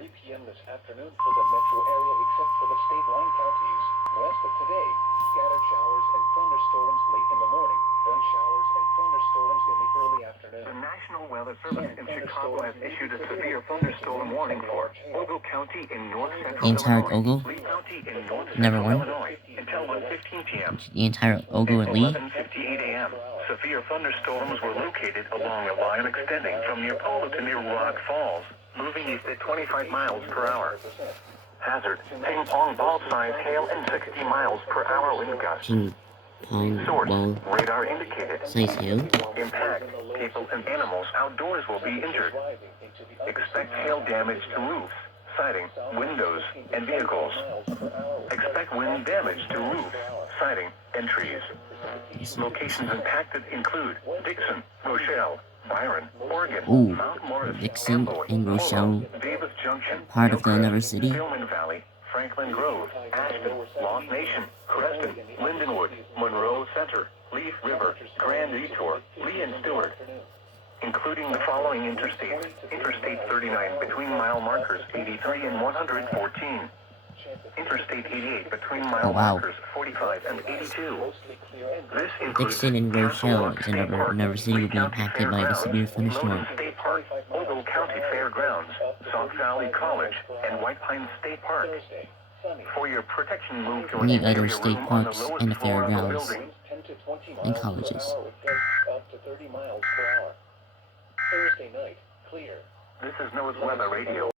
3 p.m. this afternoon for the metro area except for the state line counties. West of today, scattered showers and thunderstorms late in the morning, then showers and thunderstorms in the early afternoon. The National Weather Service in Chicago has issued a severe thunderstorm warning for Ogle County in north central The entire Illinois, Ogle? Lee County in north Never central won? Illinois until 1:15 p.m. The entire Ogle at Lee? 11:58 a.m. Severe thunderstorms were located along a line extending from near Polo to near Rock Falls, moving east at 25 miles per hour. Hazard: ping pong ball size hail and 60 miles per hour wind gusts. Ping pong Source: ball radar indicated. size hail? Impact: people and animals outdoors will be injured. Expect hail damage to roofs, siding, windows, and vehicles. Expect wind damage to roofs, siding, and trees. Locations impacted include Dixon, Rochelle, Byron, Oregon, Ooh, Mount Morris, Dixon Amboy, and Rochelle, Polo, Davis Junction, part of the Hillcrest, Never City. Stillman Valley, Franklin Grove, Ashton, Lost Nation, Creston, Lindenwood, Monroe Center, Leaf River, Grand Detour, Lee and Stewart, including the following interstates: Interstate 39 between mile markers 83 and 114. Interstate 88 between mile markers 45 and 82. This includes Dixon and Rochelle is State Park, Never City will Lee be County impacted by the Fairgrounds, severe thunderstorm. Logan State Park, Ogle County Fairgrounds, Sauk Valley College, and White Pine State Park. For your protection, move to an Many interior other room state on the parks lowest and the floor of the fairgrounds building. and colleges. Up to 30 miles per hour. Thursday night, clear. This is NOAA's Weather Radio.